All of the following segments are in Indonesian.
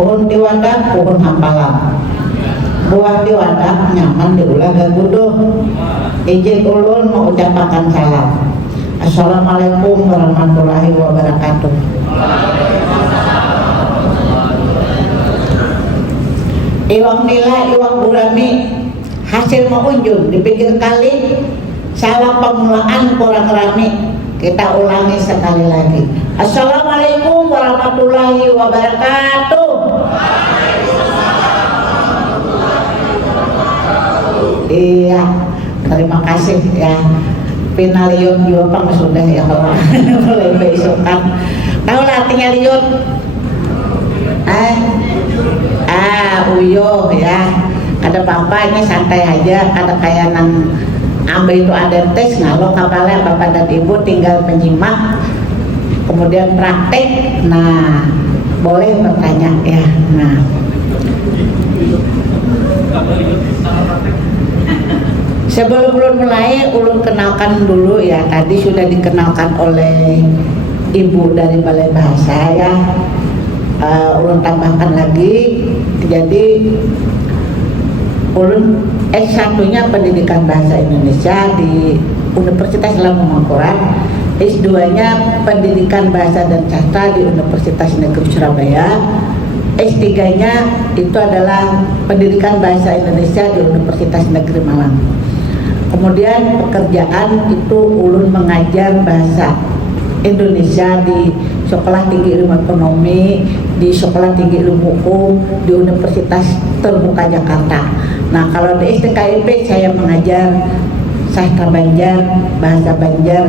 Pohon di wadah, pohon hampalan. Buah di wadah, nyaman diulah gaguduh. Izin ulun mengucapkan salam. Assalamualaikum warahmatullahi wabarakatuh. Iwak nila, iwak gurami, hasil mengunjung di pinggir kali. Salah pemulaan kurang rame. Kita ulangi sekali lagi. Assalamualaikum warahmatullahi wabarakatuh. Iya, terima kasih ya. Pinalion juga Pak sudah ya kalau mulai besokan. Tahu lah artinya lion? Uyo ya. Ada apa-apa ini santai aja. Ada kayak nang ambil itu ada tes ngalo kapalnya Bapak dan Ibu tinggal menyimak kemudian praktek. Nah, boleh bertanya ya. Nah, sebelum ulun mulai, ulun kenalkan dulu ya. Tadi sudah dikenalkan oleh Ibu dari Balai Bahasa ya. Ulun tambahkan lagi. Jadi ulun S1-nya Pendidikan Bahasa Indonesia di Universitas Islam Mangkurat, S2-nya Pendidikan Bahasa dan Sastra di Universitas Negeri Surabaya, S3-nya itu adalah Pendidikan Bahasa Indonesia di Universitas Negeri Malang. Kemudian pekerjaan itu ulun mengajar bahasa Indonesia di Sekolah Tinggi Ilmu Ekonomi, di Sekolah Tinggi Ilmu Hukum, di Universitas Terbuka Jakarta. Nah, kalau di STKIP saya mengajar sastra Banjar, bahasa Banjar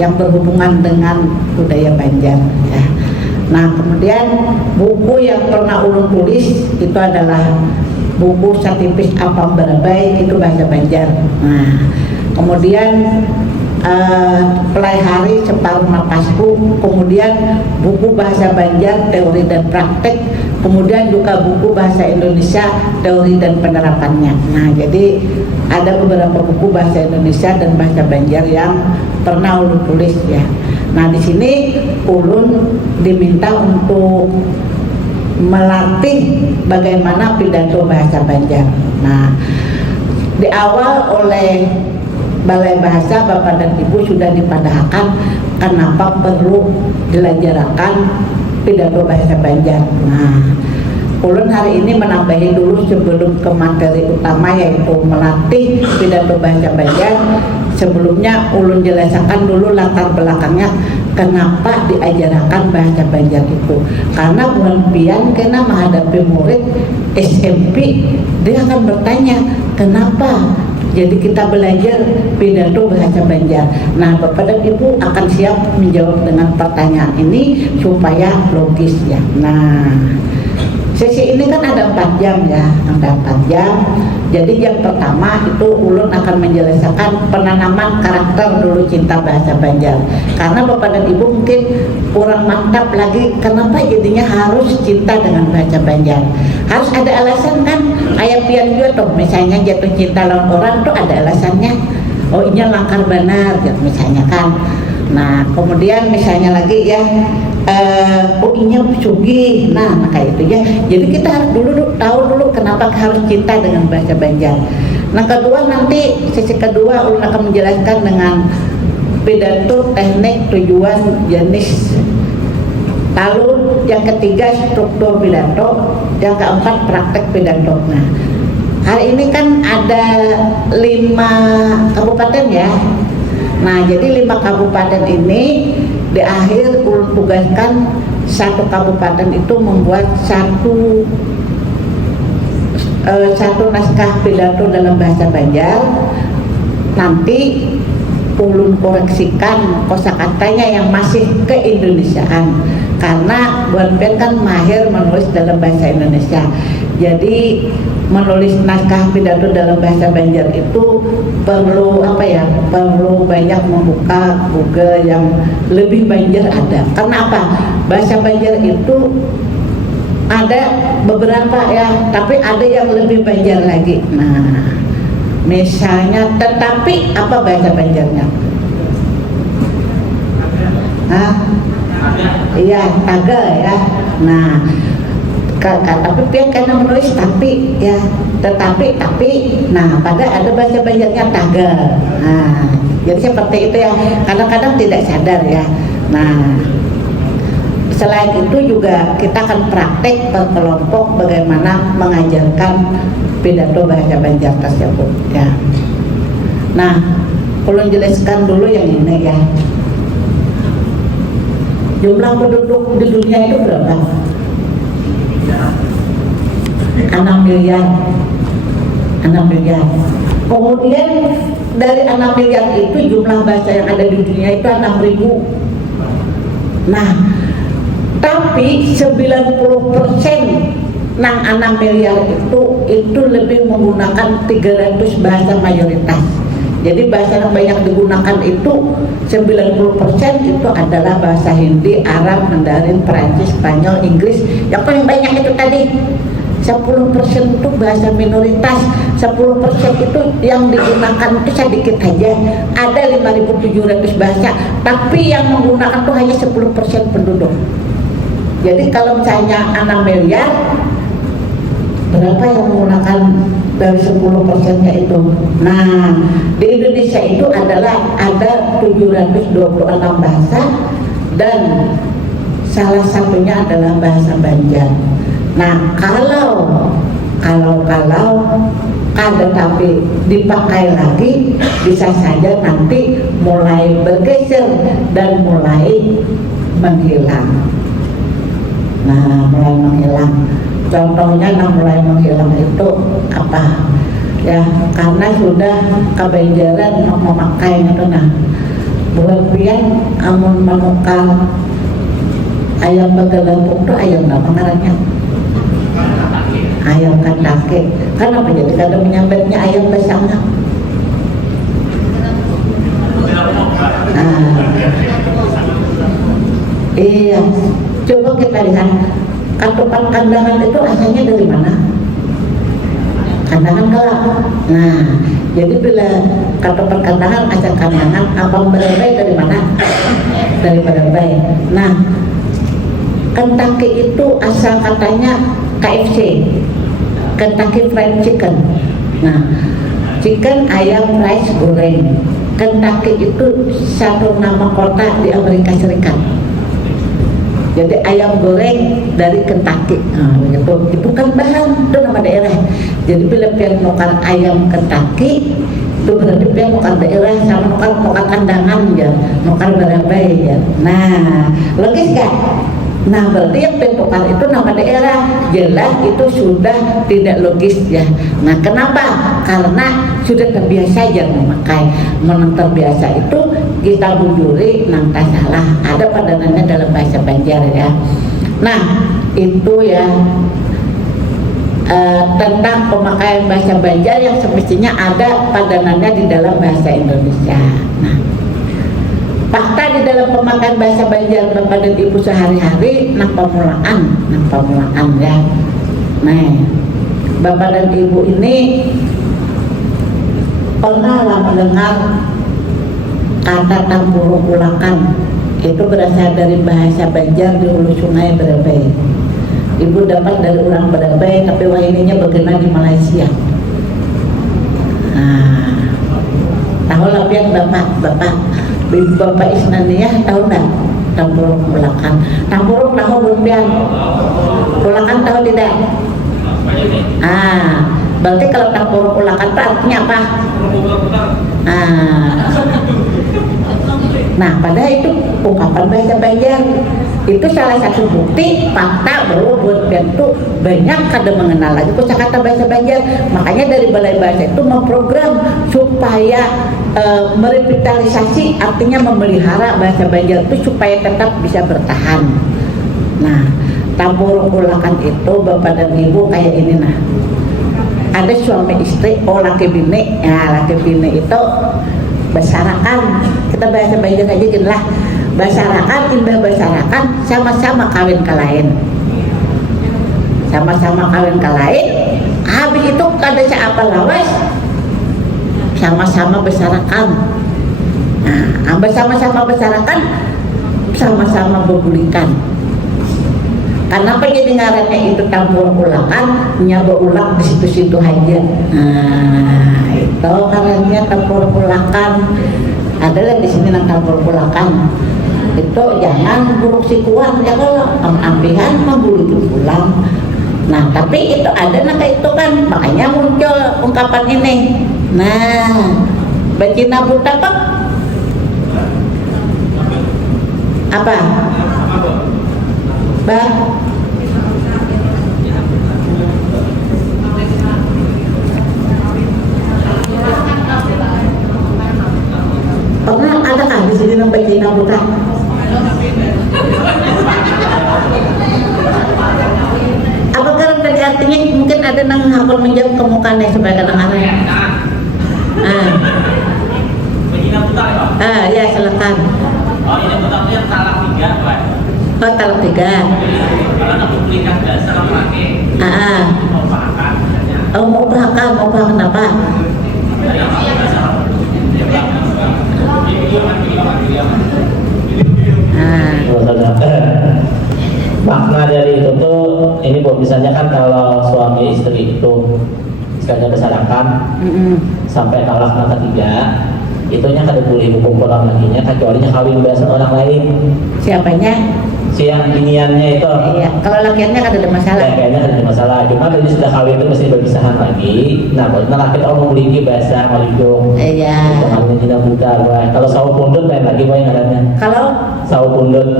yang berhubungan dengan budaya Banjar ya. Nah, kemudian buku yang pernah ulun tulis itu adalah buku Satipis Apam Barabai, itu bahasa Banjar. Nah, kemudian Pelai Hari Separuh Napasku, kemudian buku bahasa Banjar teori dan praktek, kemudian juga buku bahasa Indonesia teori dan penerapannya. Nah, jadi ada beberapa buku bahasa Indonesia dan bahasa Banjar yang pernah ulun tulis ya. Nah, di sini ulun diminta untuk melatih bagaimana pidato bahasa Banjar. Nah, di awal oleh Balai Bahasa Bapak dan Ibu sudah dipadahkan kenapa perlu dilanjarakan pidato bahasa Banjar. Nah, ulun hari ini menambahi dulu sebelum ke materi utama yaitu melatih pidato bahasa Banjar. Sebelumnya ulun jelaskan dulu latar belakangnya kenapa diajarkan bahasa Banjar itu. Karena bulan pian kena menghadapi murid SMP, dia akan bertanya kenapa jadi kita belajar pidato bahasa Banjar. Nah, Bapak dan Ibu akan siap menjawab dengan pertanyaan ini supaya logis ya. Nah, sesi ini kan ada 4 jam ya, ada 4 jam. Jadi yang pertama itu ulun akan menjelaskan penanaman karakter dulu cinta bahasa Banjar. Karena Bapak dan Ibu mungkin kurang mantap lagi kenapa jadinya harus cinta dengan bahasa Banjar. Harus ada alasan kan? Ayah pian juga tuh, misalnya jatuh cinta lawan orang tuh ada alasannya. Oh, ini langkar benar gitu misalnya kan. Nah, kemudian misalnya lagi ya oh inya sugih, nah kayak itu ya. Jadi kita harus tahu dulu kenapa harus cinta dengan bahasa Banjar. Nah, kedua nanti sesi kedua ulun akan menjelaskan dengan pidato, teknik, tujuan, jenis. Lalu yang ketiga struktur pidato, yang keempat praktek pidato. Nah, hari ini kan ada 5 kabupaten ya. Nah, jadi 5 kabupaten ini di akhir ulun tugaskan satu kabupaten itu membuat satu naskah pidato dalam bahasa Banjar. Nanti ulun koreksikan kosakatanya yang masih keindonesiaan karena Buan Pen kan mahir menulis dalam bahasa Indonesia. Jadi menulis naskah pidato dalam bahasa Banjar itu perlu perlu banyak membuka Google yang lebih Banjar ada. Karena apa? Bahasa Banjar itu ada beberapa ya, tapi ada yang lebih Banjar lagi. Nah, misalnya tetapi apa bahasa Banjarnya? Iya, taga ya. Nah, Tapi pihak karena menulis tapi ya tapi nah pada ada bahasa Banjarnya tagal. Nah jadi seperti itu ya, kadang-kadang tidak sadar ya. Nah selain itu juga kita akan praktek per kelompok bagaimana mengajarkan pidato bahasa Banjar tersebut ya. Nah perlu jelaskan dulu yang ini ya, jumlah penduduk di dunia itu berapa? 6 miliar. Kemudian dari 6 miliar itu jumlah bahasa yang ada di dunia itu 6.000. Nah, tapi 90% nang 6 miliar itu lebih menggunakan 300 bahasa mayoritas. Jadi bahasa yang banyak digunakan itu 90% itu adalah bahasa Hindi, Arab, Mandarin, Perancis, Spanyol, Inggris. Yang paling banyak itu tadi 10% itu bahasa minoritas. 10% itu yang digunakan itu sedikit aja. Ada 5.700 bahasa, tapi yang menggunakan itu hanya 10% penduduk. Jadi kalau misalnya 6 miliar, berapa yang menggunakan dari 10%-nya itu? Nah, di Indonesia itu adalah ada 726 bahasa dan salah satunya adalah bahasa Banjar. Nah, kalau tapi dipakai lagi bisa saja nanti mulai bergeser dan mulai menghilang. Nah, mulai menghilang. Contohnya mulai menghilang itu apa? Ya, karena sudah kebanjaran memakai itu. Nah, buat pian amun menukar ayam begelantung itu ayam apa ngarannya? Ayam kantake. Kenapa jadi kadang menyambatnya ayam basangnya? Nah, iya, coba kita lihat katupan kandangan itu asalnya dari mana? Kandangan kelak. Nah, jadi bila katupan kandangan asal kandangan, abang berai dari mana? Dari berai. Nah, Kentucky itu asal katanya KFC, Kentucky Fried Chicken. Nah, chicken ayam rice goreng. Kentucky itu satu nama kota di Amerika Serikat. Jadi ayam goreng dari Kentucky. Nah, begitu. Itu kan bahan, itu nama daerah. Jadi bila pian nukar ayam Kentucky, itu berarti pian nukar daerah sama nukar kandangan ya, nukar barabai ya. Nah, logis gak? Nah, berarti yang pentukar itu nama daerah, jelas itu sudah tidak logis ya. Nah, kenapa? Karena sudah terbiasa aja memakai. Menang terbiasa itu kita bujuri nang tak salah. Ada padanannya dalam bahasa Banjar ya. Nah, itu ya tentang pemakaian bahasa Banjar yang semestinya ada padanannya di dalam bahasa Indonesia. Nah, fakta di dalam pemakaian bahasa Banjar Bapak dan Ibu sehari-hari nang pamulaan ya. Nah, Bapak dan Ibu ini pernah mendengar kata tampurung ulakan. Itu berasal dari bahasa Banjar di hulu sungai Berabai. Ibu dapat dari orang Berabai, tapi wahininya bagaimana di Malaysia. Nah, tahu lah pian Bapak Isnaniyah tahu enggak tampurung ulakan? Tampurung tahu belum? Ulakan tahu tidak? Berarti kalau tampurung ulakan itu artinya apa? Nah, padahal itu ungkapan bahasa Banjar. Itu salah satu bukti fakta bahwa buat bentuk banyak kada mengenal lagi kosakata bahasa Banjar. Makanya dari Balai Bahasa itu memprogram supaya merevitalisasi, artinya memelihara bahasa Banjar itu supaya tetap bisa bertahan. Nah, tampurung ulakan itu Bapak dan Ibu kayak ini. Nah, ada suami istri, laki bini. Ya, laki bini itu basarakan, kita bahasa Banjar aja gini lah. Basarakan, imbah basarakan, sama-sama kawin ke lain. Sama-sama kawin ke lain. Habis itu kada siapa lawas, sama-sama basarakan. Nah, sama-sama basarakan, sama-sama berbulikan. Kenapa jadi ngarannya itu tampur ulakan? Nyaba ulak di situ-situ aja. Nah, itu ngarannya tampur ulakan. Adalah di sini nang tampur ulakan. Itu jangan buruk sikuan ya, kalau ampihan mah bulu pulang. Nah, tapi itu ada nang itu kan, makanya muncul ungkapan ini. Nah, bacina buta apa? Bang? Pernah ada kan di sini nang bacina buta? Apa karena tadi artinya mungkin ada nang hafal menjawab ke mukanya supaya kadang-kadang. Ya silakan. Oh, ini betulnya talak 3, Pak. Oh, talak 3. Kalau nak publikasi dasar laki. Mau bahkan. Oh, mau bahkan apa? Makna dari itu tuh ini Bu, misalnya kan kalau suami istri itu istilahnya bersarakan sampai talak yang ketiga, itunya kada boleh hukum orang laginya kecuali kawin biasa orang lain. Siapanya? Si yang biniannya itu. Iya, kalau lakiannya kan ada masalah. Ya, kayaknya ada masalah. Cuma kalau sudah kawin itu mesti berpisahan lagi. Nah, kalau laki itu memiliki bahasa malijung. Iya. Namanya tidak buta. Kalau sawo pundut lain lagi yang adanya. Kalau sawo pundut.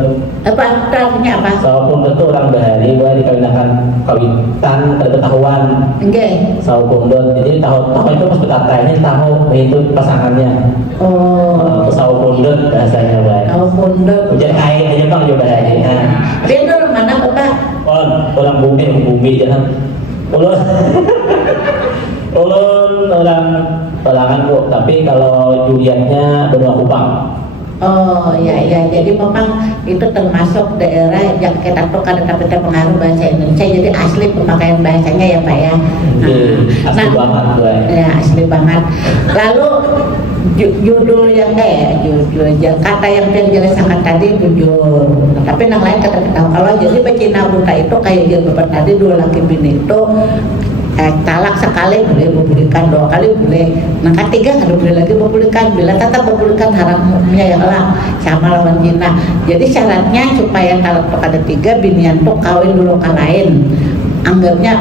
Apa artinya apa? Sawo pundut itu orang bahari, dikawinkan kawitan ketahuan. Enggak. Sawo pundut. Jadi tahu itu pas berkata ini tahu itu pasangannya. Oh. Sawo pundut bahasanya, Pak. Sawo pundut. Hujan air aja Bang coba hari. Dia orang mana Bapak? Orang bumi jangan ulun orang Pelangan Bu, tapi kalau Julietnya benua Kupang. Oh ya, jadi memang itu termasuk daerah yang kita tuh kadang pengaruh bahasa Indonesia, jadi asli pemakaian bahasanya ya Pak ya. Asli banget gue. Ya asli banget. Lalu judul yang kata yang dijelaskan tadi jujur, tapi yang lain kata tahu kalau jadi bacina buta itu kayak dia bapak tadi dua laki bini itu talak sekali boleh memulihkan, 2 kali boleh, nah ketiga nggak boleh lagi memulihkan, bila tetap memulihkan haramnya ya lah sama lawan zina. Jadi syaratnya supaya talak pada 3 binian tuh kawin dulu ke lain, anggapnya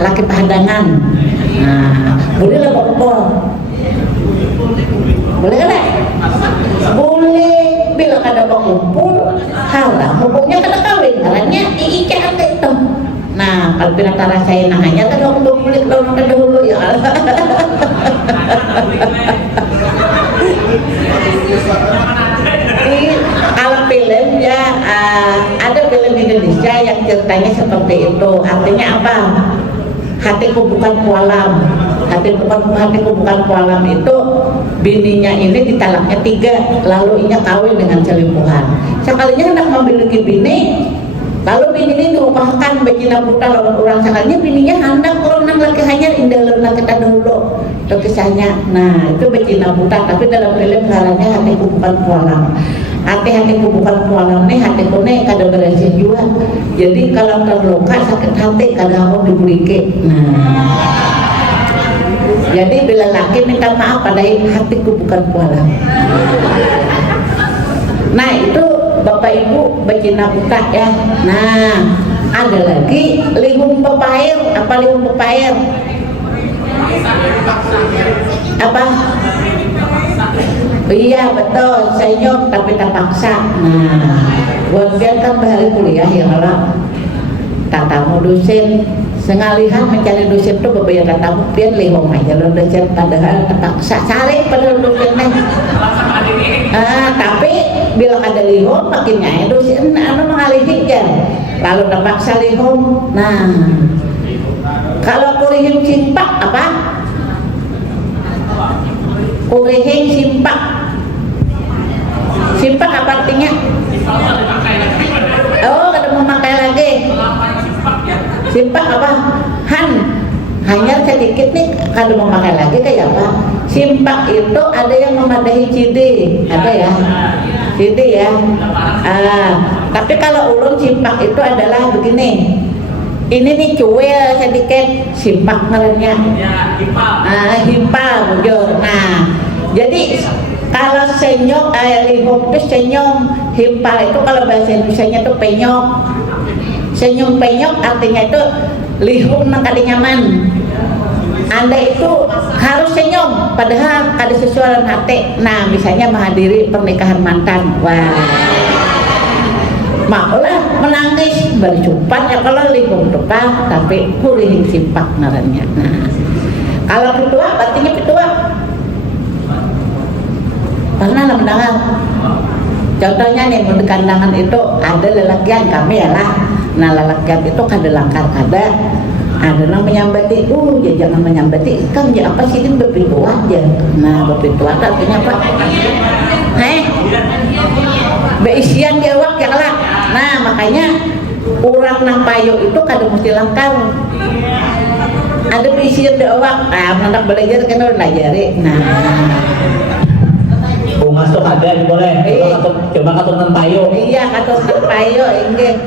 laki padangan. Nah boleh lah Bapak, boleh kan? Boleh, bila ada kumpul haram hukumnya kena kawin, haramnya diikat itu. Nah, kalau pinatara saya nanya kan waktu kulit lawan dahulu ya Allah. Kalau film ya ada film Indonesia yang ceritanya seperti itu. Artinya apa? Hatiku bukan kualam. Hatiku bukan kualam itu bininya ini ditalaknya 3, lalu inya kawin dengan selingkuhan. Sekalinya hendak memiliki bini, lalu bini ini diupahkan bacina buta lawan orang sekalinya bininya hendak kalau nang laki hanya indah luna kita dahulu itu kisahnya. Nah itu bacina buta, tapi dalam film caranya hatiku bukan kualam. Hatiku bukan kualam nih, hatiku nih kada beresin juga. Jadi kalau terluka sakit hati kada mau dibulike. Nah jadi bila laki minta maaf pada hatiku bukan kualam. Nah itu Bapak Ibu bacina buta ya. Nah ada lagi lihum pepair. Apa lihum pepair? Apa? Iya betul, senyum tapi terpaksa. Nah buat kan bahari kuliah ya malah tatamu dosen sengalihan mencari dosen itu beberapa tatamu pian lihum aja lo dosen padahal terpaksa cari padahal dosennya. Tapi bila ada lihum makinnya dosen mengalihikan lalu terpaksa lihum. Nah kalau kurihim simpak apa? Kurihim simpak apa artinya? Oh kada memakai lagi. Simpak apa? Hanya sedikit nih kada memakai lagi kayak apa? Simpak itu ada yang memadahi cidi, ada ya cidi ya. tapi kalau ulun simpak itu adalah begini. Ini nih cuil sedikit simpak ngarannya. Ya, himpal. Himpal bujur. Nah, jadi kalau senyum, lihum itu senyum, himpal itu kalau bahasa Indonesianya itu penyok. Senyum penyok artinya itu lihum nang kada nyaman. Anda itu harus senyum, padahal kada sesuai dengan hati. Nah, misalnya menghadiri pernikahan mantan, wah, maulah menangis berjumpa ya kalau lihum tukah, tapi kurih simpak ngarannya. Nah, kalau pitua, artinya pitua. Pernah mendengar? Contohnya nih, di kandangan itu ada lelakian kami ya lah. Nah, lelakian itu kada langkar kada. Ada yang menyambati, ya jangan menyambati. Kan ya apa sih ini berpituat aja. Nah, berpituat artinya apa? Beisian dia wak ya lah. Nah, makanya orang nang payo itu kada mesti langkar. Ada beisian dia wak. Anak belajar kan udah belajar. Nah. Bungas tuh ada boleh. Coba katunan payo. Iya, katunan payo enggak.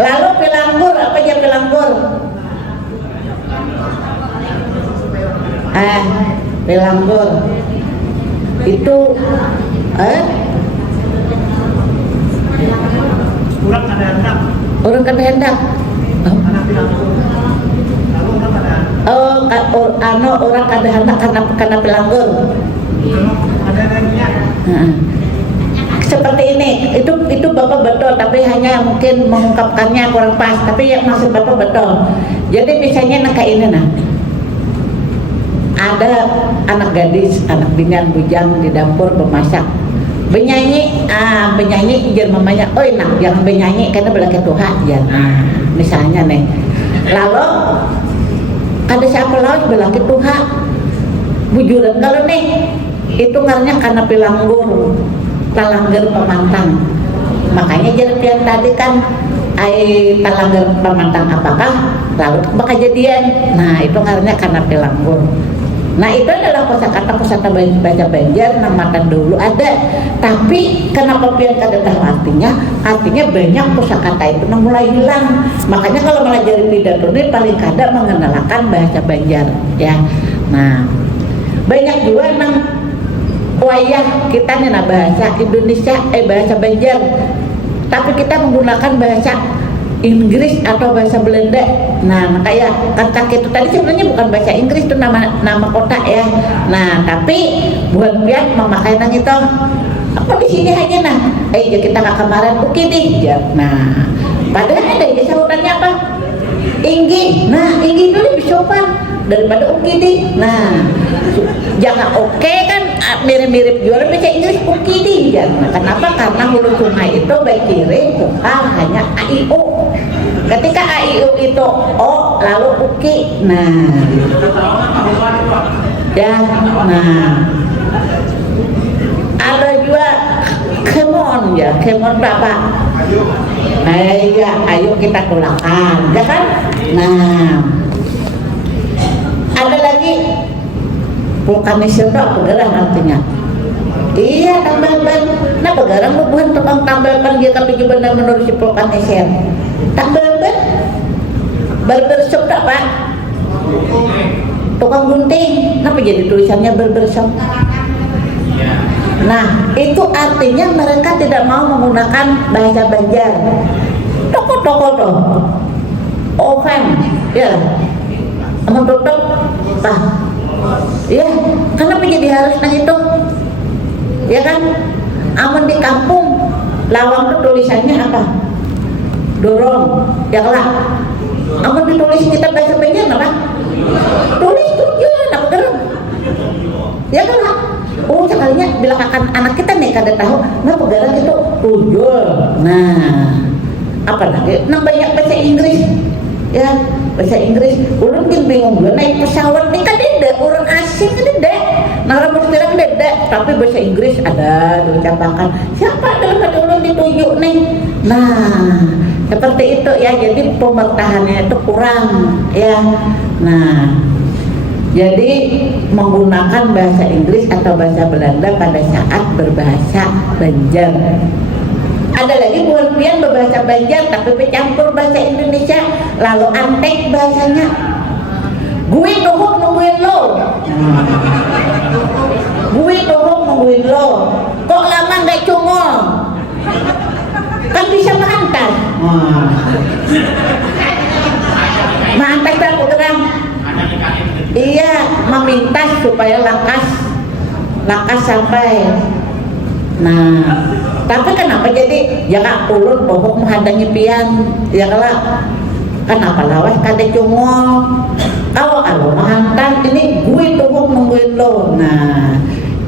Lalu pelanggur, apa aja pelanggur? Pelanggur itu Kurang kada hendak. orang kada hendak. Anak pelanggur. Lalu orang kada. Orang kada hendak karena pelanggur. Ada niat. Seperti ini, itu Bapak betul, tapi hanya mungkin mengungkapkannya kurang pas, tapi yang maksud Bapak betul. Jadi misalnya kayak ini nah, ada anak gadis, anak binian bujang di dapur memasak, benyanyi, ijar mamanya, oi nak jangan benyanyi karena belakang Tuhan, jangan. Misalnya nih, lalu ada siapa lawan belakang Tuhan, bujuran kalau nih, itu ngaranya karena pelanggur. Talanggar pemantang, makanya jadi tadi kan talanggar pemantang apakah lalu bakal jadian. Nah itu karena pelanggur. Nah itu adalah kosakata bahasa Banjar namanya dulu ada, tapi kenapa pian kada tahu artinya banyak kosakata itu mulai hilang. Makanya kalau melajari pidato ini paling kada mengenalkan bahasa Banjar ya. Nah banyak juga nang wayah kita nih nah bahasa Indonesia bahasa Banjar, tapi kita menggunakan bahasa Inggris atau bahasa Belanda. Nah kayak kata itu tadi sebenarnya bukan bahasa Inggris, itu nama kota ya. Nah tapi buat pihak memakai nang itu apa di sini hanya nah ya kita ke kemarin oke deh ya. Nah padahal ada ya sautannya apa inggi. Nah inggi itu lebih sopan daripada oke deh. Nah jangan oke kan mirip-mirip juara bahasa Inggris oke deh ya. Nah, kenapa? Karena huruf sungai itu baik kiri vokal hanya a i u. Ketika a i u itu o lalu oke. Nah ya, nah ada juga kemon ya, kemon berapa? Ya, ayo kita kulakan ya kan. Nah ada lagi vulkanisir itu pegarang artinya. Iya tambal ban. Nah pegarang bukan tukang tambal ban dia tapi juga benar menurut si vulkanisir. Tambal ban barbershop tak pak? Tukang gunting. Kenapa jadi tulisannya barbershop? Nah itu artinya mereka tidak mau menggunakan bahasa Banjar. Toko-toko tuh oven ya sama tutup ya, kenapa jadi harus nang itu? Ya kan? Aman di kampung, lawang itu tulisannya apa? Dorong, ya lah. Aman ditulis kita bahasa Banjar apa? Tulis tujuh, nak gerem. Ya kan lah. Oh sekalinya bila anak kita nih kada tahu, nah pegarang itu tujuh. Nah, apa lagi? Nang banyak bahasa Inggris. Ya bahasa Inggris, ulun bingung gue naik pesawat nih kan tidak orang asing kan tidak, orang berbilang tidak, tapi bahasa Inggris ada diucapkan. Siapa dalam hati ulun dituju nih? Nah seperti itu ya, jadi pemertahannya itu kurang ya. Nah Jadi menggunakan bahasa Inggris atau bahasa Belanda pada saat berbahasa Banjar. Ada lagi pengertian berbahasa Banjar tapi bercampur bahasa Indonesia, lalu antek bahasanya. Gue tuhuk nungguin lo. Gue tuhuk nungguin lo. Kok lama nggak cungol? Kan bisa menghantar. Menghantar berapa terang? Iya, meminta supaya lakas sampai. Nah, tapi kenapa jadi jangan ulun bohong menghadangi pian? Ya kalau kenapa lawas kada cungol? Kalau menghantar ini gue tuhuk nungguin lo. Nah,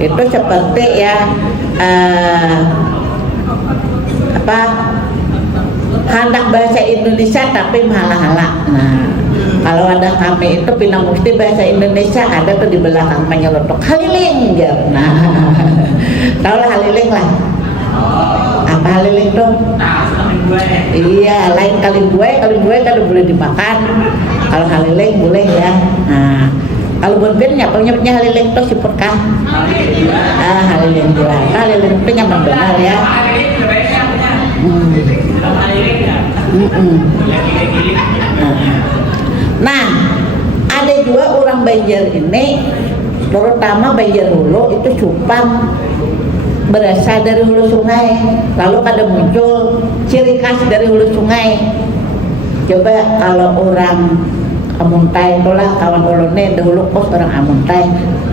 itu seperti ya hendak bahasa Indonesia tapi malah-halah. Nah, kalau ada kami itu pinang mesti bahasa Indonesia, ada tuh di belakang menyelotok haliling ya. Nah, tahu lah haliling lah. Apa haliling tuh? Iya, lain kali gue kalau boleh dimakan. Kalau haliling boleh ya. Nah, kalau bonbin punya haliling tuh si perkah. Haliling dua. Haliling itu nyaman benar ya. Nah, ada juga orang Banjar ini, terutama Banjar Hulu itu cupang berasal dari hulu sungai. Lalu ada muncul ciri khas dari hulu sungai. Coba kalau orang Amuntai itulah kawan ulunnya dahulu kos orang Amuntai.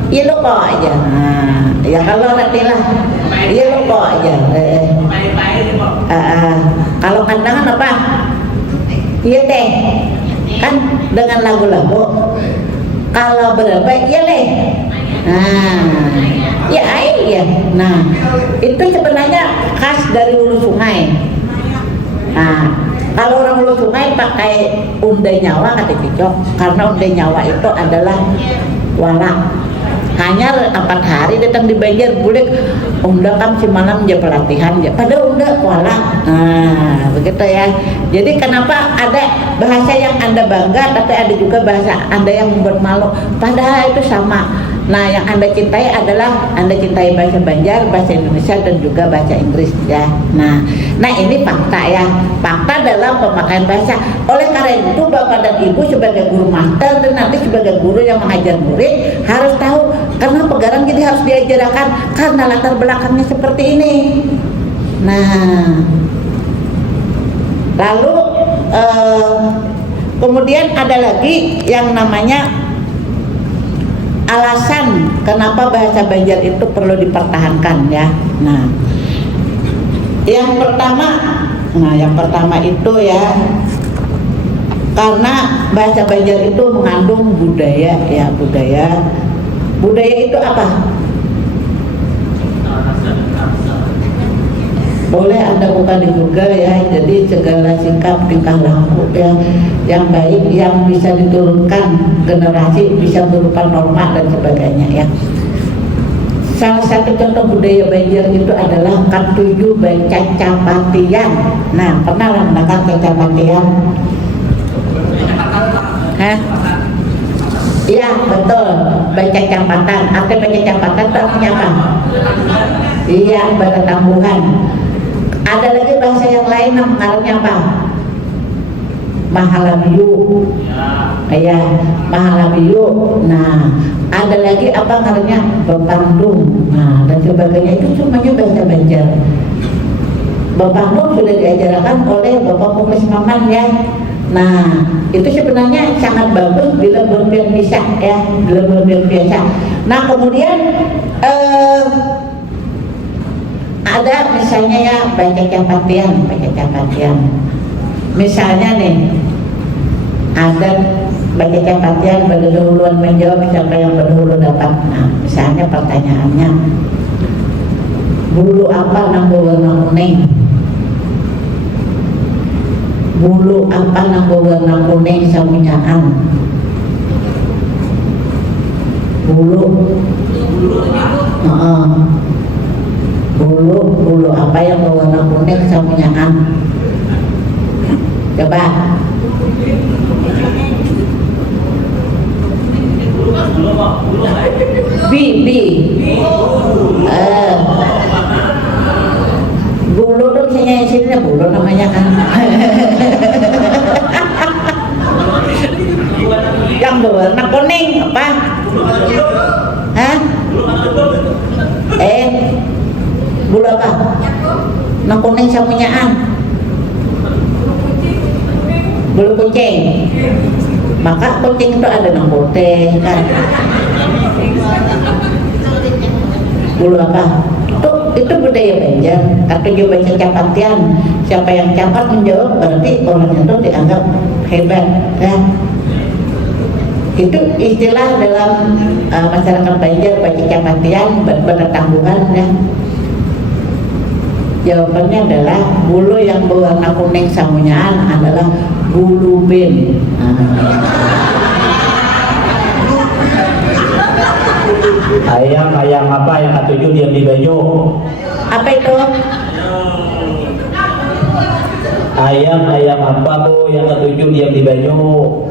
Iya lo kok aja. Nah, ya kalau nanti lah. Iya lo kok aja. Kalau kandangan apa? Iya deh. Kan dengan lagu-lagu. Kalau berapa? Iya deh. Nah, ya iya. Nah, itu sebenarnya khas dari hulu sungai. Nah, kalau orang hulu sungai pakai undai nyawa kata Cicok, karena undai nyawa itu adalah wala. Hanya 4 hari datang di Banjar boleh unda kam si malam dia pelatihan ya. Padahal unda wala. Nah, begitu ya. Jadi kenapa ada bahasa yang Anda bangga tapi ada juga bahasa Anda yang membuat malu? Padahal itu sama. Nah, yang Anda cintai adalah Anda cintai bahasa Banjar, bahasa Indonesia dan juga bahasa Inggris ya. Nah ini fakta ya. Fakta dalam pemakaian bahasa. Oleh karena itu Bapak dan Ibu sebagai guru master dan nanti sebagai guru yang mengajar murid harus tahu karena pegarang jadi harus diajarkan karena latar belakangnya seperti ini. Nah, lalu kemudian ada lagi yang namanya alasan kenapa bahasa Banjar itu perlu dipertahankan ya. Nah, yang pertama itu ya karena bahasa Banjar itu mengandung budaya ya, budaya itu apa? Boleh Anda buka di Google ya. Jadi segala sikap tingkah laku yang baik yang bisa diturunkan generasi, bisa berupa norma dan sebagainya ya. Salah satu contoh budaya Banjar itu adalah Katuju baca capatian. Nah, pernah mendengar capatian? Iya betul, baca capatan. Arti baca capatan itu artinya apa? Iya, baca tambuhan. Ada lagi bahasa yang lain namanya apa? Mahalabiyu. Ya, mahalabiyu. Nah, ada lagi apa namanya? Bepandung. Nah, dan sebagainya itu semuanya bahasa Banjar. Bepandung sudah diajarkan oleh Bapak Muklis Maman ya. Nah, itu sebenarnya sangat bagus bila berbiar bisa ya, bila berbiar biasa. Nah, kemudian ada misalnya ya baca capatian. Misalnya nih, ada baca capatian berdahuluan menjawab siapa yang berdahulu dapat. Nah, misalnya pertanyaannya, bulu apa nang berwarna kuning? Bulu apa nang berwarna kuning samunyaan? Bulu. Bulu apa yang berwarna kuning samunyaan? Coba. Bi. Bulu tuh misalnya sini bulu namanya kan. Yang berwarna kuning apa? Hah? Bulu apa? Nah kuning samunyaan. Bulu kucing. Maka kucing itu ada yang putih kan. Bulu apa? Itu budaya Banjar. Atau juga baca capatian. Siapa yang capat menjawab berarti orang itu dianggap hebat kan. Itu istilah dalam masyarakat Banjar, baca capatian, bertanggungan ya. Jawabannya adalah bulu yang berwarna kuning samunyaan adalah bulu bin. Ayam apa yang ketujuh diam di banyu? Apa itu? Ayam apa tuh yang ketujuh diam di banyu?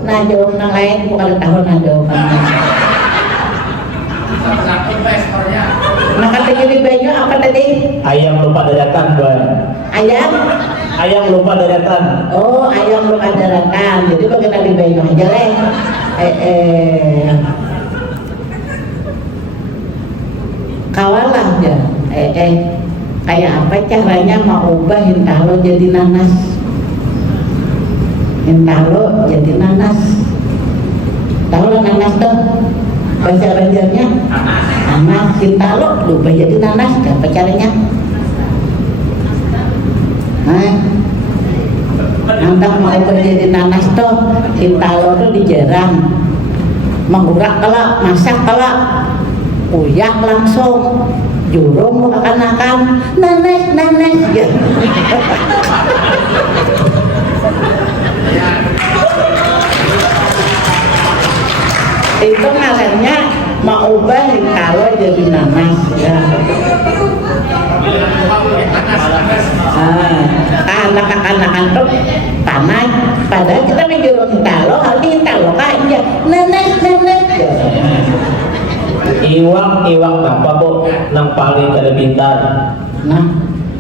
Nah jawab yang lain bukan tahu nah jawabannya. Nah ketujuh di banyu apa tadi? Ayam lupa daratan, Bang. Ayam lupa daratan. Oh, ayam lupa daratan. Jadi bagaimana di banyu aja lah. Kawalah ya. Kayak apa caranya mau ubah hintalo jadi nanas? Hintalo jadi nanas. Tahu lah nanas tuh? Bahasa Banjarnya? Nanas. Hintalo ubah jadi nanas. Apa caranya? Nanti mau jadi nanas tuh hintalo tuh dijerang, mengurak kelak, masak kelak, uyak langsung, jurung akan nanas gitu. Itu ngarannya mau ubah hintalo jadi nanas ya. Anak-anak tuh panas, padahal kita menjual hintalo, artinya hintalo aja nanas ya. Iwak apa bu? Nang paling kada pintar. Nah,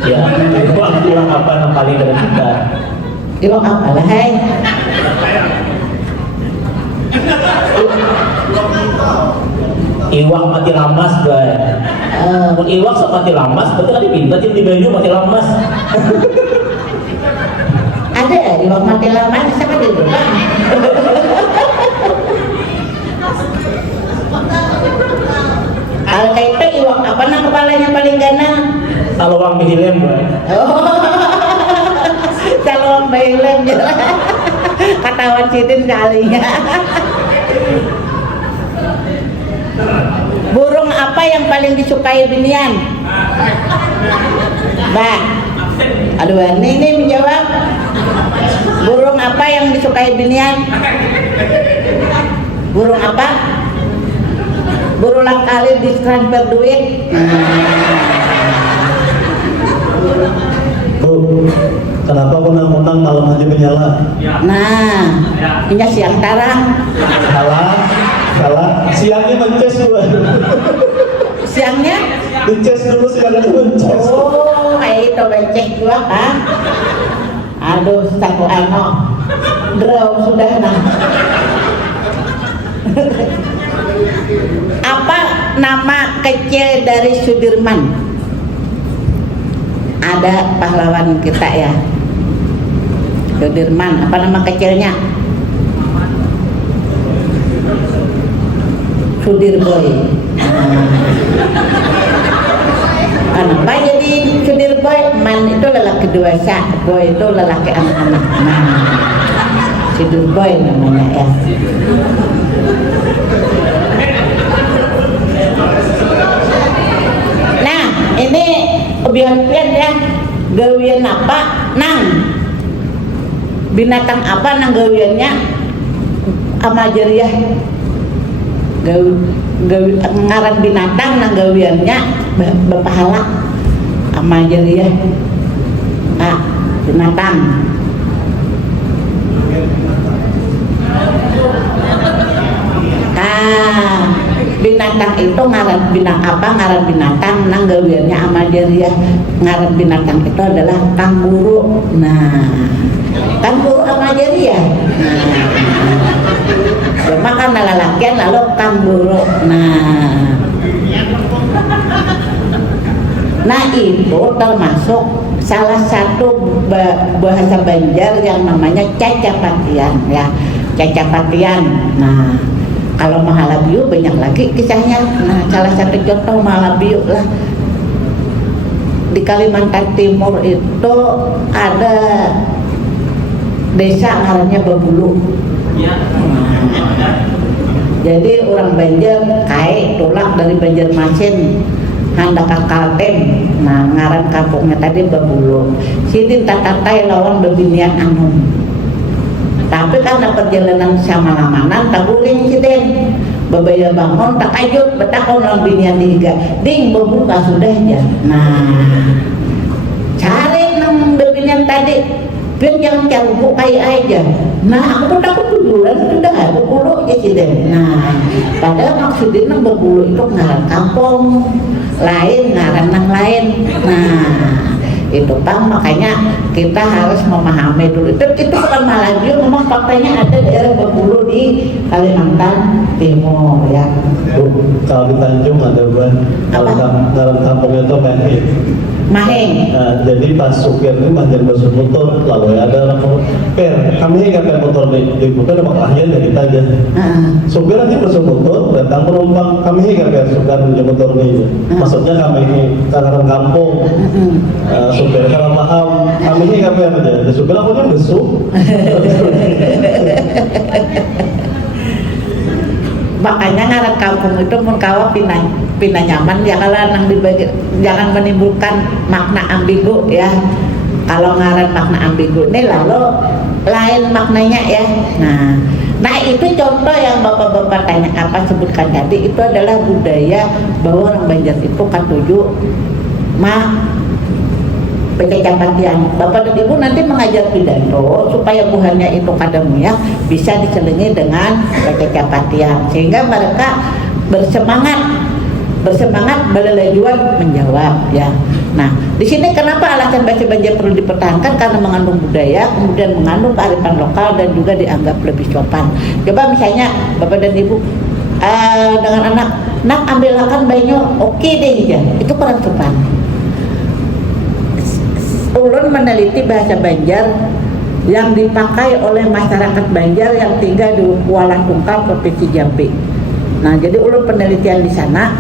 Ya, iwak apa nang paling kada pintar? iwak apa lah hai? Iwak mati lamas, Bay. Iwak sok mati lamas, berarti kan dipintar di banyu mati lamas. Ada ya iwak mati lama sama di rumah. Kalau kayak itu iwak apa nah kepalanya paling gana? Salawang bihilem, Bay. Salawang bihilem jelas. Katawan sidin kalinya. Burung apa yang paling disukai binian? Mbak. Aduh, ini menjawab. Burung apa yang disukai binian? Burung apa? Berulang kali ditransfer duit. Bu, kenapa kunang-kunang malam aja menyala? Nah, ini siang tarang. Salah. Siangnya mences Bu. Siangnya? Mences dulu siangnya mences. Oh, itu becek juga kan? Aduh, satu draw sudah nah. Apa nama kecil dari Sudirman? Ada pahlawan kita ya, Sudirman. Apa nama kecilnya? Sudirboy. Kenapa jadi Sudirboy? Man itu lelaki dewasa, boy itu lelaki anak-anak. Nah, Sudirboy namanya ya. Nah, ini kebiasaan ya. Gawian apa? Nang. Binatang apa nang gawiannya? Amajariah. Ngaran binatang nang gawiannya berpahala. Amajariah. Binatang. Binatang binatang itu ngaran binatang nang gawiannya Ahmadiyah. Ngaran binatang itu adalah kanguru. Nah, kanguru Ahmadiyah. Nah, makan lalakian lalu kanguru. Nah itu termasuk salah satu bahasa Banjar yang namanya cacapatian ya, cacapatian. Nah kalau Mahalabiu banyak lagi kisahnya. Nah salah satu contoh Mahalabiu lah di Kalimantan Timur itu ada desa ngarannya Babulu. Jadi orang Banjar kai tolak dari Banjarmasin hendak ke Kalteng. Nah ngaran kampungnya tadi Babulu. Sidin tatatai lawan bebinian anum. Tapi karena perjalanan sama lamanan tak guling sidin. Babaya bangun tak kajut betakon lawan binian dihiga. Ding berbuka sudah ya. Nah cari nang bebinian tadi. Biar jangan campur kayak aja. Nah aku takut tujuan sudah berbulu ya sidin. Nah padahal maksudnya nang berbulu itu ngaran kampung lain, ngaran nang lain. Nah itu Bang, makanya kita harus memahami dulu. Itu bukan Malayu, memang faktanya ada daerah berbulu di Kalimantan Timur ya. Kalau di Tanjung ada ban, dalam kampung itu Maheng. Maheng. Nah, jadi pas supir ini manjat basuh motor, lalu ada orang ngomong, kami nggak pakai motor di motor, ada makhluknya jadi aja. Supir nanti basuh motor, datang penumpang, kami nggak pakai suka di motor ini. Maksudnya kami ini karena kampung. Supir kalau paham, kami nggak pakai aja. Supir aku kan besuk. Makanya ngaran kampung itu mun kawa pindah nyaman ya, kalau nang dibagi jangan menimbulkan makna ambigu ya. Kalau ngaran makna ambigu ini lalu lain maknanya ya. Nah itu contoh yang bapak-bapak tanya apa sebutkan tadi, itu adalah budaya bahwa orang Banjar itu katuju Pecacapatian. Bapak dan Ibu nanti mengajar pidato supaya buhannya itu kadangnya bisa diselingi dengan pecacapatian sehingga mereka bersemangat belelajuan menjawab ya. Nah di sini kenapa alasan bahasa Banjar perlu dipertahankan, karena mengandung budaya, kemudian mengandung kearifan lokal dan juga dianggap lebih sopan. Coba misalnya Bapak dan Ibu dengan anak ambilkan banyu, oke deh ya, itu kurang sopan. Ulun meneliti bahasa Banjar yang dipakai oleh masyarakat Banjar yang tinggal di Kuala Tungkal, Provinsi Jambi. Nah, jadi ulun penelitian di sana,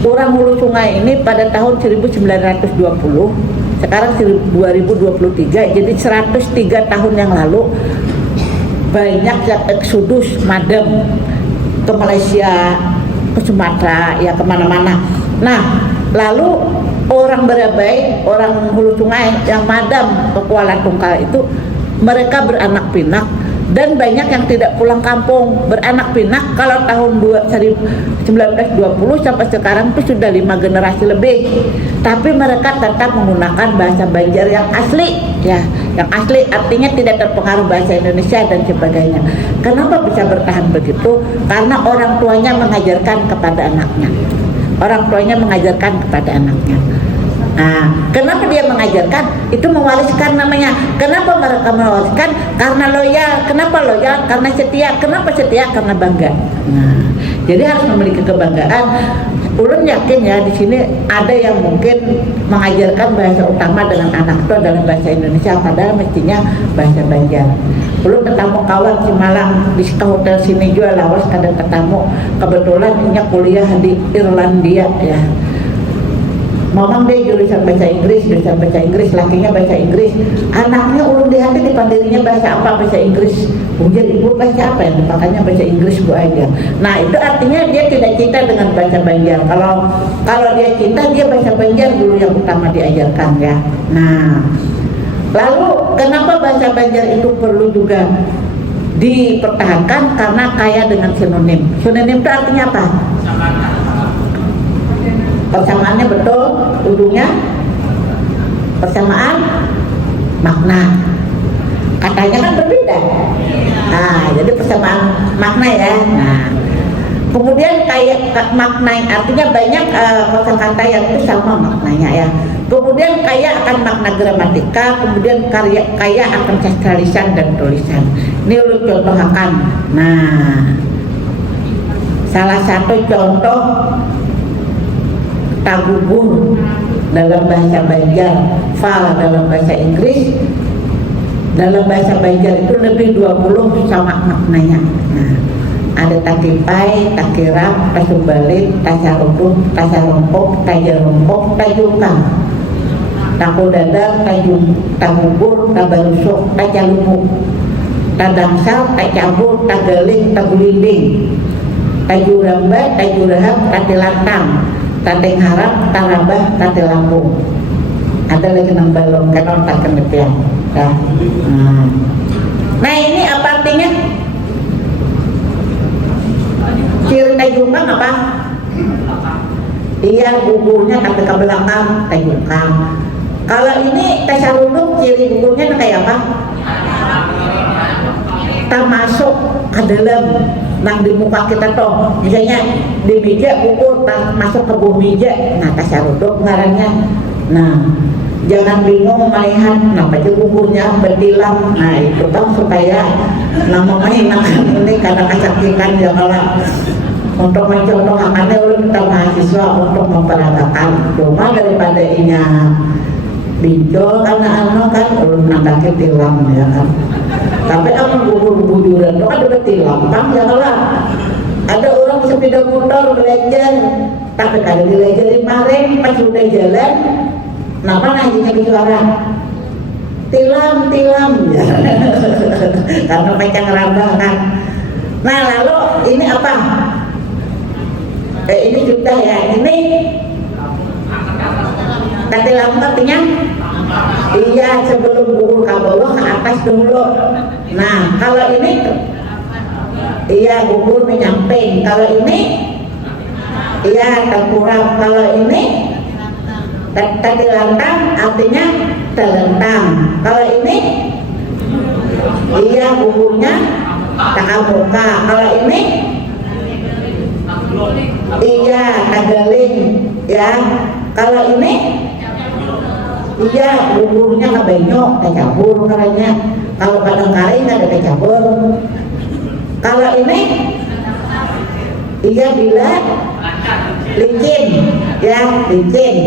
orang Hulu Sungai ini pada tahun 1920, sekarang 2023, jadi 103 tahun yang lalu banyak yang eksodus madem ke Malaysia, ke Sumatera, ya kemana-mana. Nah, lalu orang Berabai, orang Hulu Sungai yang madam ke Kuala Tungkal itu mereka beranak pinak dan banyak yang tidak pulang kampung. Beranak pinak kalau tahun 1920 sampai sekarang itu sudah 5 generasi lebih. Tapi mereka tetap menggunakan bahasa Banjar yang asli ya, yang asli artinya tidak terpengaruh bahasa Indonesia dan sebagainya. Kenapa bisa bertahan begitu? Karena orang tuanya mengajarkan kepada anaknya. Orang tuanya mengajarkan kepada anaknya. Nah, kenapa dia mengajarkan? Itu mewariskan namanya. Kenapa mereka mewariskan? Karena loyal. Kenapa loyal? Karena setia. Kenapa setia? Karena bangga. Nah, jadi harus memiliki kebanggaan. Ulun yakin ya di sini ada yang mungkin mengajarkan bahasa utama dengan anak itu adalah bahasa Indonesia, padahal mestinya bahasa Banjar. Ulun ketemu kawan di Malang di hotel sini juga lawas kadang ketemu, kebetulan ini kuliah di Irlandia ya. Mamang dia jurusan bahasa Inggris, lakinya bahasa Inggris. Anaknya ulun di hati dipandirinya bahasa apa? Bahasa Inggris. Kemudian ibu bahasa apa ya? Makanya bahasa Inggris bu aja. Nah itu artinya dia tidak cinta dengan bahasa Banjar. Kalau dia cinta, dia bahasa Banjar dulu yang utama diajarkan ya. Nah, lalu kenapa bahasa Banjar itu perlu juga dipertahankan? Karena kaya dengan sinonim. Sinonim itu artinya apa? Persamaannya betul, ujungnya persamaan makna. Katanya kan berbeda. Nah, jadi persamaan makna ya. Nah, Kemudian kayak maknanya, artinya banyak kosakata yang itu sama maknanya ya. Kemudian kaya akan makna gramatika, kemudian kaya akan sastra lisan dan tulisan. Ini ulun contohkan. Nah, salah satu contoh tagugur dalam bahasa Banjar, fal dalam bahasa Inggris. Dalam bahasa Banjar itu lebih 20 sama maknanya. Nah, ada takipai, takirap, tasumbalit, tasarupuk, tasarompok, tajarompok, tajungkang, takudadar, tagugur, tabarusuk, tacalumuk, tadangsal, tacabur, tagaling, tagulinding, tajuramba, tajurahap, tatilantang, tatengharap, tarabah, tatilampung. Ada lagi nang balong kanon tak kenepian. Nah ini apa artinya? Ciri tajungkang apa? Iya, gugurnya tapi ke belakang tajungkang. Kalau ini tasarunduk, ciri gugurnya kayak apa? Kita masuk ke dalam nang di muka kita toh, misalnya di meja gugur masuk ke buah meja, nah tasarunduk ngarannya. Nah, jangan bingung melihat kenapa gugurnya berdilam. Nah itu kan supaya nama mainkan ini karena kesakitan ya kalau untuk mencontohkannya oleh kita mahasiswa untuk memperagakan. Cuma daripada inya bincol karena kan ulun nangkake tilam ya kan. Tapi apa gugur bujuran itu kan udah tilam kan ya kalau ada orang sepeda motor belajar tapi kalau belajar kemarin pas udah jalan kenapa nantinya bicara tilam ya. Karena mereka ngerambah kan. Nah lalu ini apa? Ini juga ya, ini katilam artinya iya sebelum gugur ke bawah ke atas dulu. Nah kalau ini iya gugur menyamping, kalau ini iya terkurang, kalau ini katilantang artinya terlentang, kalau ini iya gugurnya tak muka, kalau ini iya tagaling ya, kalau ini iya gugurnya kebenyok kecabur karanya, kalau kadang-kadang ada kecabur, kalau ini iya bila licin ya licin,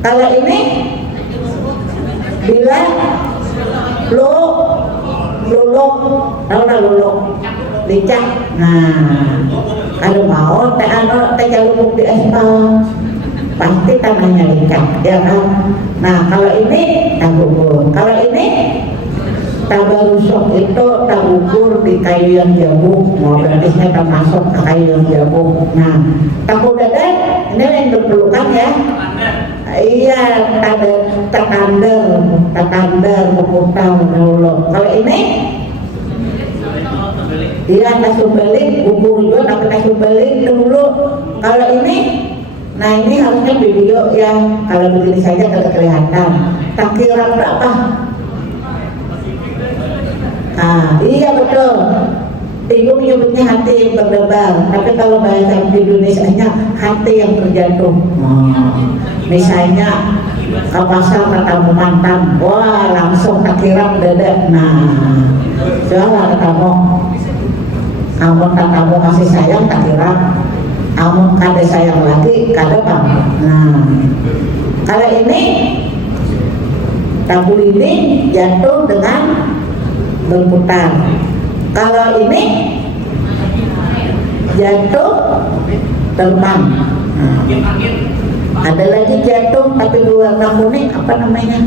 kalau ini bila luluk, tahu lah luluk licak. Nah kalau mau teh jalur di aspal pasti tanahnya licak ya kan. Nah kalau ini tagugur, kalau ini tabarusok itu tagugur di kayu yang jabuk. Mau berarti saya termasuk ke kayu yang jabuk. Nah takudadar ini yang diperlukan ya. Iya, tatandar, memutar dulu. Kalau ini iya tasumbeling, gugur juga tapi tasumbeling dulu. Kalau ini, nah ini harusnya video ya. Kalau begini saja tidak kelihatan. Takirap berapa? Ah, iya betul. Ibu menyebutnya hati yang berdebar, tapi kalau bahasa Indonesia-nya hati yang terjatuh. Misalnya ke pasar ketemu mantan, wah langsung takirap dada. Nah, jualan ketemu. Amun kamu kasih sayang takirap, amun kada sayang lagi kada bang. Nah, kalau ini tabul ini jatuh dengan berputar. Kalau ini jatuh terbang. Nah, ada lagi jatuh tapi berwarna kuning, apa namanya?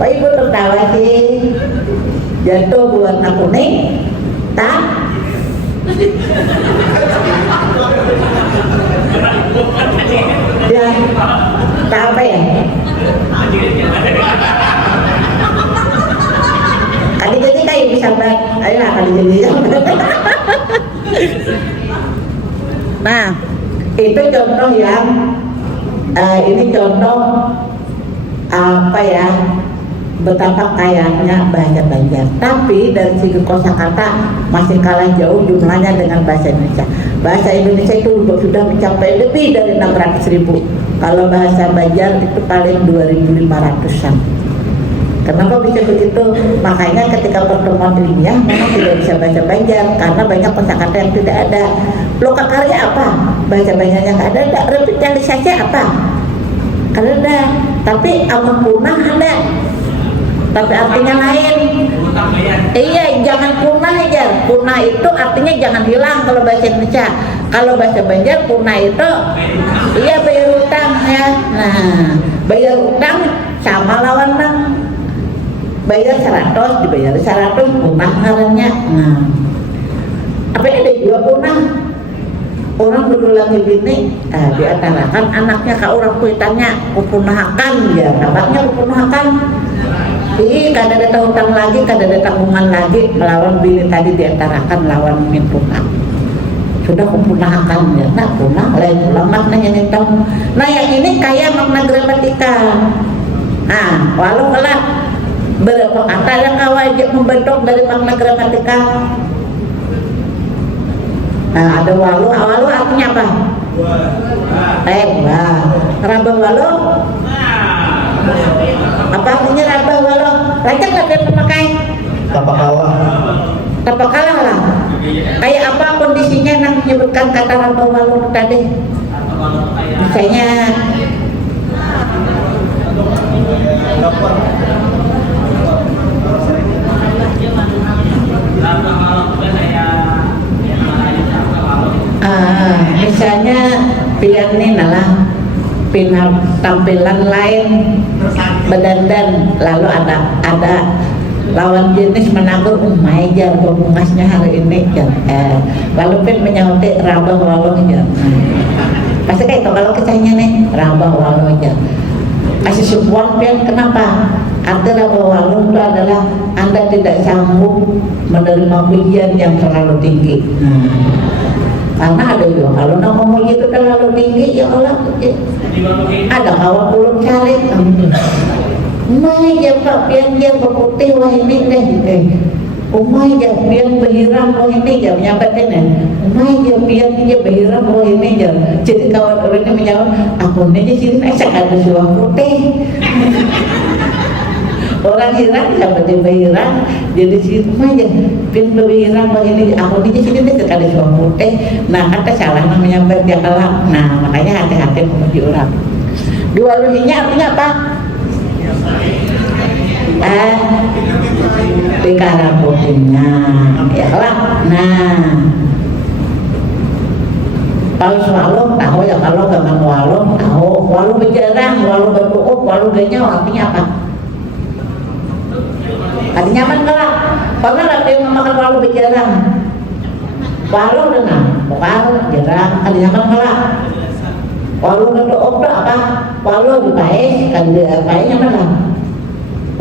Pak Ibu tertawa sih. Jatuh berwarna kuning, tak? Ya, tak apa ya? Kali jadi kayak bisa banget, ayolah kali jadi. Nah, itu contoh yang ini contoh apa ya? betapa kayanya bahasa Banjar. Tapi dari segi kosakata masih kalah jauh jumlahnya dengan bahasa Indonesia. Bahasa Indonesia itu sudah mencapai lebih dari 600.000. Kalau bahasa Banjar itu paling 2.500-an. Kenapa bisa begitu? Makanya ketika pertemuan ilmiah memang tidak bisa bahasa Banjar karena banyak kosakata yang tidak ada. Lokakarya apa? Bahasa Banjarnya nggak ada. Revitalisasi apa? Ada. Tapi amun punah ada. Tapi artinya lain. Iya, jangan punah aja. Punah itu artinya jangan hilang kalau bahasa Indonesia. Kalau bahasa Banjar punah itu iya bayar utang ya. Nah, bayar utang sama lawan nang. Bayar 100 dibayar 100 punah ngarannya. Nah, apa ada juga punah? Orang berulang gini, diantarakan anaknya ke orang kuitannya kupunahakan ya, abahnya kupunahakan. Ih, kada ada hutang lagi, kada ada tanggungan lagi melawan bini tadi diantarakan lawan minpunah. Sudah kupunahakan ya, nah punah lain pulang maknanya nih tahu. Nah yang ini kayak makna gramatika. Nah, walau kelak berapa kata yang wajib membentuk dari makna gramatika. Nah, ada walu artinya apa? Wah. Raba walu? Apa artinya raba walu? Lancar nggak dia memakai? Tapak kalah lah. Kayak apa kondisinya yang menyebutkan kata raba walu tadi? Misalnya misalnya pilihan ini nalah tampilan lain berdandan lalu ada lawan jenis menagur jar bungasnya hari ini jar lalu pin menyautik rabah walau jar pasti kayak itu kalau kecahnya nih rabah walau jar kasih sebuah pin kenapa arti rabah walau itu adalah Anda tidak sanggup menerima pujian yang terlalu tinggi. Karena ada juga kalau ngomong itu terlalu tinggi ya Allah ada kawan pulung cari umay ya pak pian dia berputih wah ini deh umay ya pian berhiram wah ini jam nyampatin ya umay ya pian dia berhiram wah ini jam jadi kawan orang ini menjawab aku ini sini esak ada suah putih orang hiram dapat berhiram jadi situ aja pin berhiram begini aku di sini deh ada suah putih nah kata salah namanya dia kalah nah makanya hati-hati memuji orang dua luhinya artinya apa pikara putihnya ya kalah nah kalau selalu tahu ya kalau dengan walu berjarang walu bertukup walu ganya artinya apa artinya nyaman kelak pernah nggak dia memakan walu berjarang walu dengan walu jarang ada nyaman kelak walu bertukup apa walu dipaes kan dia paesnya mana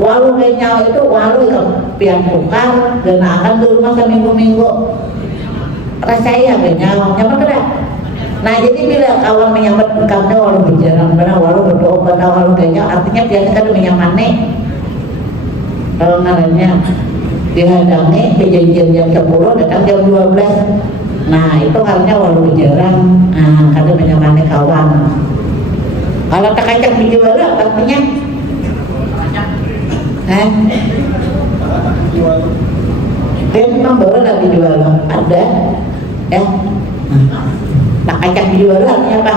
walu ganya itu walu itu pian tukar dan akan di rumah seminggu-minggu rasanya ganya nyaman kelak. Nah jadi bila kawan menyambat kamu walau berjalan benar walau berdoa benar walau ganya artinya biasa kan menyamane kalau ngarannya dihadangi kejadian jam 10 datang jam 12 nah itu karena walau berjalan nah karena menyamane kawan kalau tak kacak dijual artinya dia memang bawa lagi jual ada ya tak kacak dijual artinya apa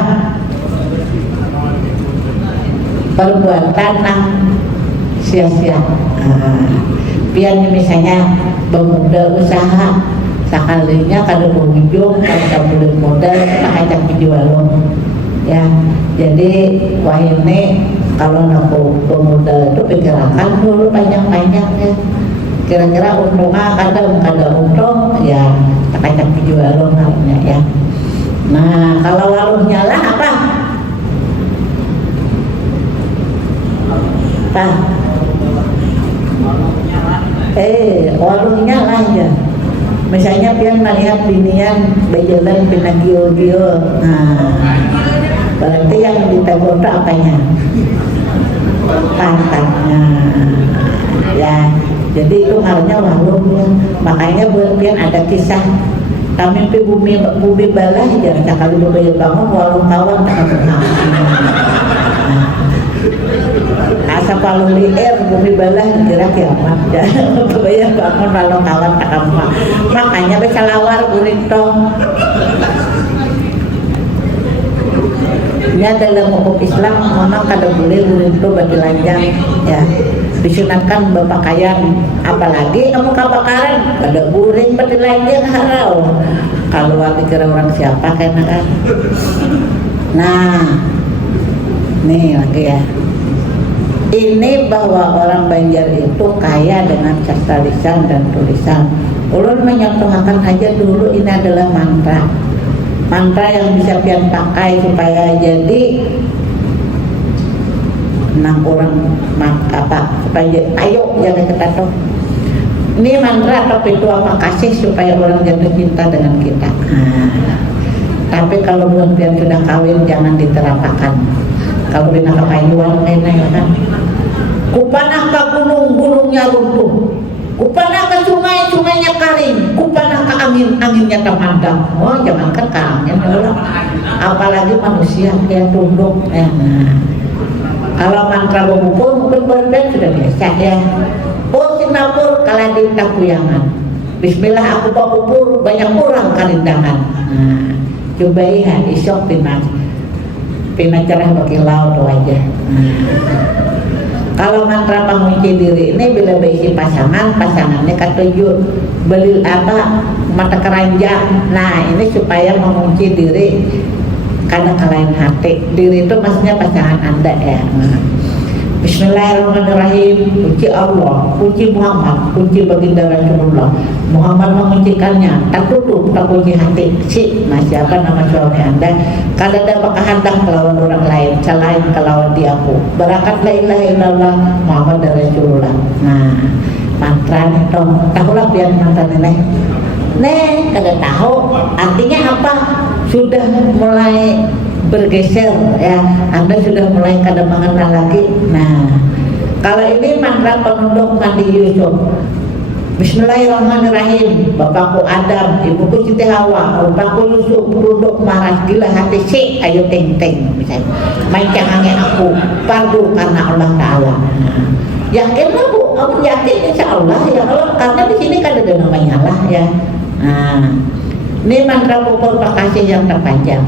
perbuatan sia-sia pian misalnya bermodal usaha sekalinya kada pengunjung kada bulan modal tak kacak dijual ya jadi wah ini kalau nak pemodal itu pikirkan dulu panjang-panjang ya kira-kira untungnya kada untung ya tak kacak dijual namanya ya. Nah kalau waluh nyala apa? Waluh nyala ya. Misalnya pian melihat binian berjalan pindah gio-gio. Nah berarti yang ditegur itu apanya? Pantatnya. Jadi itu halnya walung ya. Makanya buat ada kisah kami pi bumi balah jangan sekali bebaya bangun walung kawan tak asa palu lier bumi balah kira kiamat ya. Bebaya bangun walung kawan tak makanya bisa lawar kuring tong. Ini dalam hukum Islam memang kada boleh itu bagi lanjang ya, disunatkan berpakaian, apalagi kamu kebakaran ada guring bagi lanjang harau kalau dikira orang siapa kena kan. Nah nih lagi ya, ini bahwa orang Banjar itu kaya dengan sastra lisan dan tulisan. Ulun menyontohkan aja dulu, ini adalah mantra yang bisa pian pakai supaya jadi enam orang supaya ayo jangan kita tahu ini mantra atau itu apa kasih supaya orang jatuh cinta dengan kita. Tapi kalau belum pian sudah kawin jangan diterapakan. Kalau bina kepayuan enak ya kan, kupanah ke gunung, gunungnya runtuh, kupanah ke sungai, sungainya kering, kupanah ke angin, anginnya terpandang. Oh jangankan ke angin, apalagi manusia yang tunduk ya. Nah, kalau mantra bumupur mungkin berbeda sudah biasa ya. Oh Singapura kalah di takuyangan, bismillah aku bapupur banyak orang kalindangan. Nah, coba ya isok pina cerah bagi laut aja. Kalau mantra pengunci diri ini bila berisi pasangannya ketujuh beli apa mata keranjang. Nah ini supaya mengunci diri karena kalahin hati. Diri itu maksudnya pasangan Anda ya. Bismillahirrahmanirrahim. Kunci Allah, kunci Muhammad, kunci baginda Rasulullah. Muhammad menguncikannya, tak tutup, tak kunci hati. Siapa nama suami Anda? Kalau ada kehendak melawan orang lain, selain kelawan diaku. Barakat la ilaha illallah Muhammad Rasulullah. Nah, mantra nih tong, tahulah biar mantra ini. Nih, kada tahu. Artinya apa? Sudah mulai bergeser ya, Anda sudah mulai kada mengenal lagi. Nah, kalau ini mantra penunduk Nabi Yusuf. Bismillahirrahmanirrahim. Bapakku Adam, ibuku Siti Hawa, bapakku Yusuf, penunduk maras gila hati si ayo teng misalnya. Main cangangnya aku, pardu karena Allah Taala. Nah, yakinlah Bu, kamu yakin insya Allah ya Allah, karena di sini kan ada namanya Allah ya. Nah, ini mantra pupur pakasih yang terpanjang.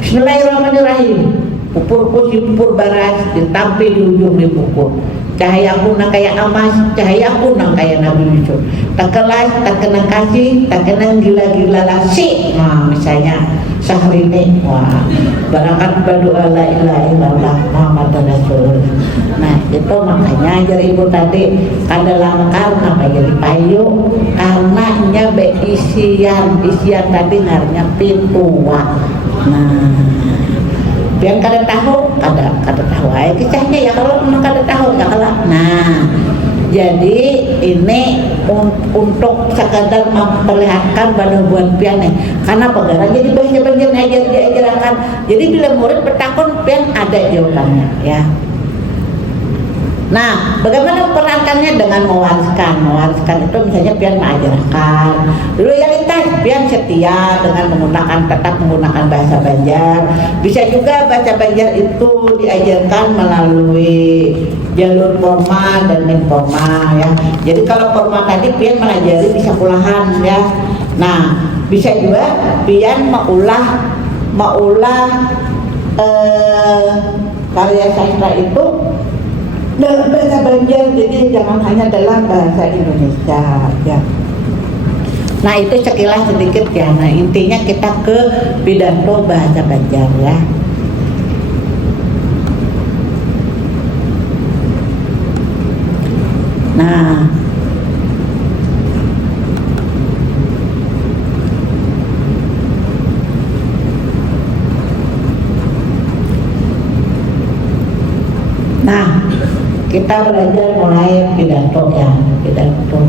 Bismillahirrahmanirrahim. Pupurku simpur baras ditampil di ujung di pupur. Cahayaku nak kaya emas, cahayaku nak kaya Nabi Yusuf. Tak kelas, tak kena kasih, tak kena gila-gila lasi. Nah misalnya Syahrini, wah barakat berdoa la ilaha illallah Muhammad Rasulullah. Nah itu makanya ajar ibu tadi kada langkar apa jadi payu karena nya isian tadi ngarnya pintua. Nah yang kada tahu aja kisahnya ya, kalau memang kada tahu ya kalah. Nah jadi ini untuk sekadar memperlihatkan pada buat pian karena pegawai jadi banyak diajarkan. Jadi bila murid bertakun pian ada jawabannya ya. Nah, bagaimana memperankannya dengan mewariskan? Mewariskan itu misalnya pian mengajarkan loyalitas, pian setia dengan tetap menggunakan bahasa Banjar. Bisa juga bahasa Banjar itu diajarkan melalui jalur formal dan informal ya. Jadi kalau formal tadi pian mengajari di sekolahan ya. Nah, bisa juga pian maulah karya sastra itu dalam bahasa Banjar, jadi jangan hanya dalam bahasa Indonesia ya. Nah itu sekilas sedikit ya. Nah intinya kita ke pidato bahasa Banjar ya. Nah kita belajar mulai pidato ya, pidato.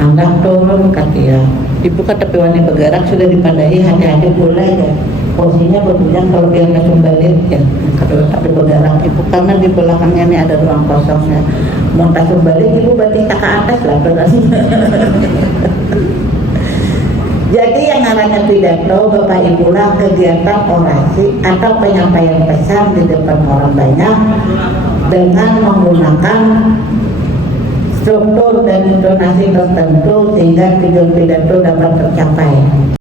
Hendak turun kaki ya. Ibu kan tapi wani bergerak sudah dipandai hati-hati boleh ya. Posisinya bergoyang kalau dia langsung balik ya. Kalau tapi bergerak ibu karena di belakangnya ini ada ruang kosongnya. Mau langsung balik ibu berarti tak ke atas lah berarti. Jadi yang namanya pidato Bapak Ibu lah kegiatan orasi atau penyampaian pesan di depan orang banyak dengan menggunakan struktur dan intonasi tertentu sehingga tujuan pidato dapat tercapai.